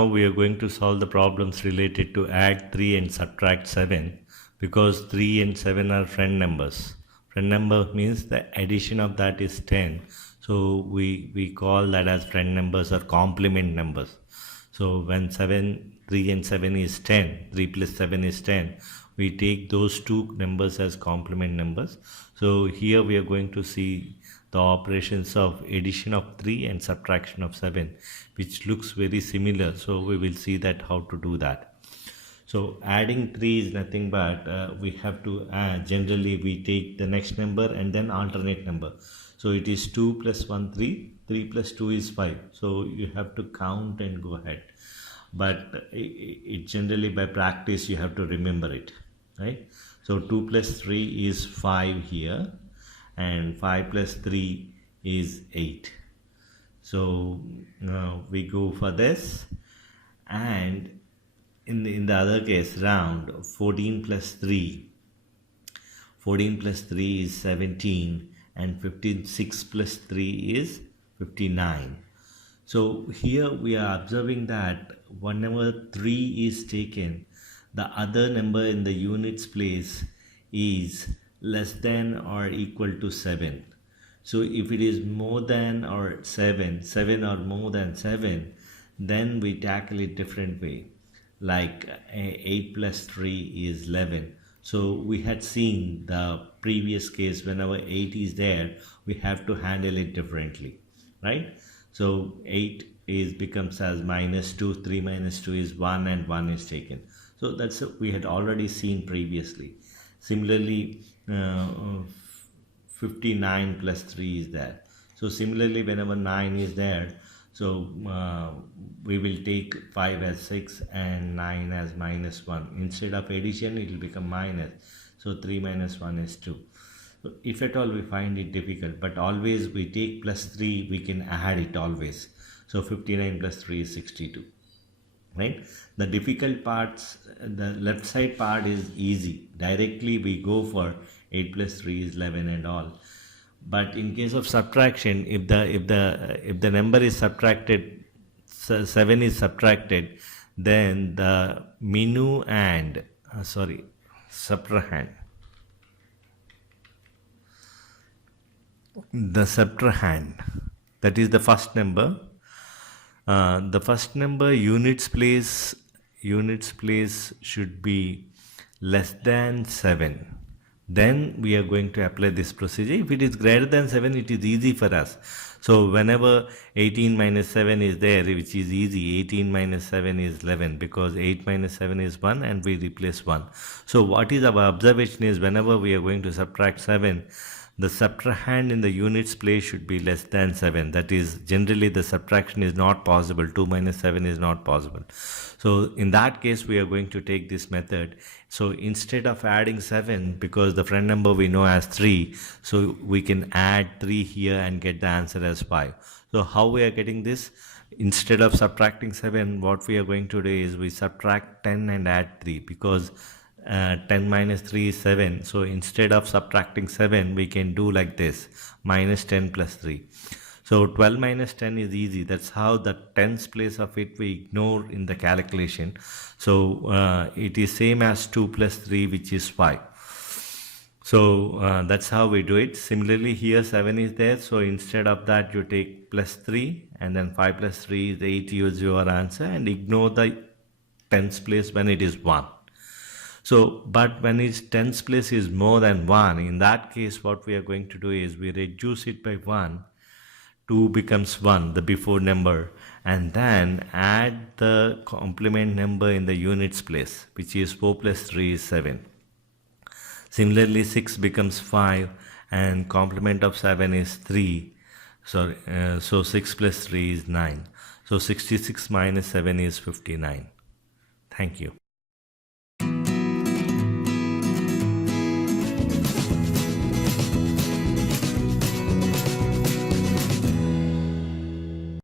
now we are going to solve the problems related to add 3 and subtract 7, because 3 and 7 are friend numbers. Friend number means the addition of that is 10. So we call that as friend numbers or complement numbers. So when 3 and 7 is 10, 3 plus 7 is 10, we take those two numbers as complement numbers. So here we are going to see the operations of addition of 3 and subtraction of 7, which looks very similar. So we will see that how to do that. So adding 3 is nothing but we have to add. Generally we take the next number and then alternate number. So it is 2 plus 1 3, 3 plus 2 is 5. So you have to count and go ahead. But it generally by practice you have to remember it, right? So 2 plus 3 is 5 here, and 5 plus 3 is 8. So we go for this, and in the other case round, 14 plus 3 is 17, and 56 plus 3 is 59. So here we are observing that whenever 3 is taken, the other number in the units place is less than or equal to 7. So if it is more than or 7 or more than 7, then we tackle it different way. Like 8 plus 3 is 11. So we had seen the previous case, whenever 8 is there, we have to handle it differently, right? So 8 becomes as minus 2, 3 minus 2 is 1, and 1 is taken. So that's we had already seen previously. Similarly, 59 plus 3 is there. So similarly, whenever 9 is there, so we will take 5 as 6 and 9 as minus 1. Instead of addition, it will become minus. So 3 minus 1 is 2. So if at all we find it difficult, but always we take plus 3, we can add it always. So 59 plus 3 is 62. Right? The difficult parts, the left side part is easy. Directly we go for 8 plus 3 is 11 and all. But in case of subtraction, if the number is subtracted, 7 is subtracted, then the minu and subtrahend. The subtrahend, that is the first number. The first number units place should be less than 7. Then we are going to apply this procedure. If it is greater than 7, it is easy for us. So whenever 18 minus 7 is there, which is easy, 18 minus 7 is 11, because 8 minus 7 is 1, and we replace 1. So what is our observation is, whenever we are going to subtract 7, the subtrahend in the units place should be less than 7. That is, generally the subtraction is not possible. 2 minus 7 is not possible. So in that case, we are going to take this method. So instead of adding 7, because the friend number we know as 3, so we can add 3 here and get the answer as 5. So how we are getting this? Instead of subtracting 7, what we are going to do is we subtract 10 and add 3, because 10 minus 3 is 7. So instead of subtracting 7, we can do like this, minus 10 plus 3. So 12 minus 10 is easy. That's how the tens place of it we ignore in the calculation. So it is same as 2 plus 3, which is 5. So that's how we do it. Similarly, here 7 is there. So instead of that, you take plus 3, and then 5 plus 3 is 8, use your answer, and ignore the tens place when it is 1. So, but when its tens place is more than 1, in that case, what we are going to do is we reduce it by 1. 2 becomes 1, the before number, and then add the complement number in the units place, which is 4 plus 3 is 7. Similarly, 6 becomes 5, and complement of 7 is 3. So 6 plus 3 is 9. So 66 minus 7 is 59. Thank you.